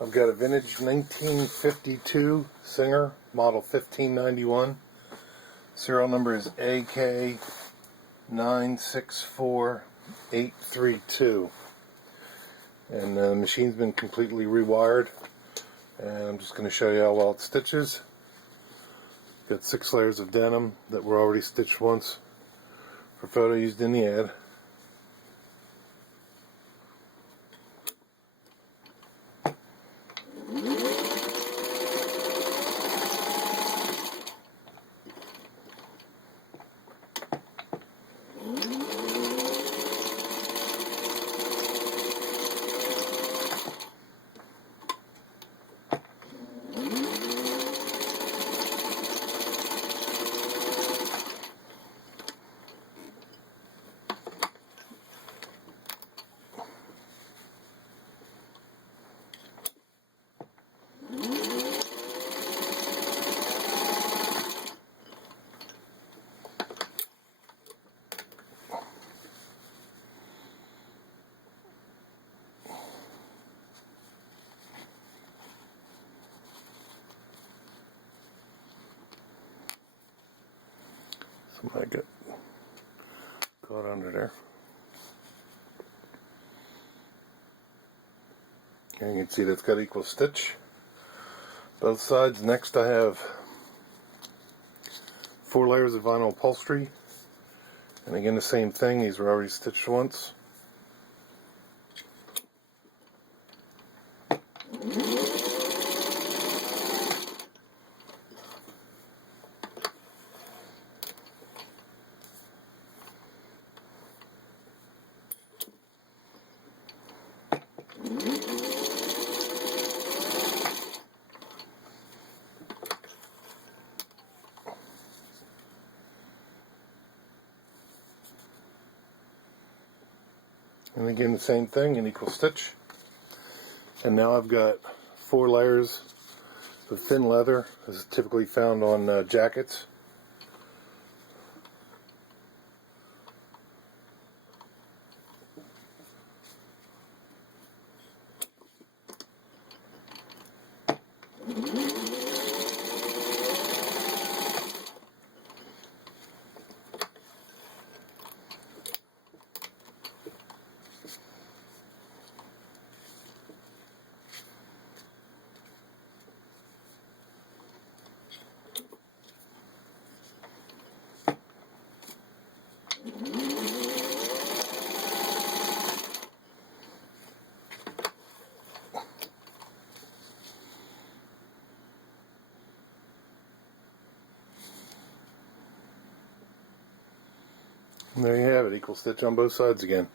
I've got a vintage 1952 Singer, model 1591. Serial number is AK964832. And the machine's been completely rewired. And I'm just going to show you how well it stitches. Got 6 layers of denim that were already stitched once for photo used in the ad. Something got caught under there. And you can see that's got equal stitch both sides. Next I have 4 layers of vinyl upholstery, and again the same thing, these were already stitched once. And again the same thing, an equal stitch. And now I've got 4 layers of thin leather. This is typically found on jackets. And there you have it, equal stitch on both sides again.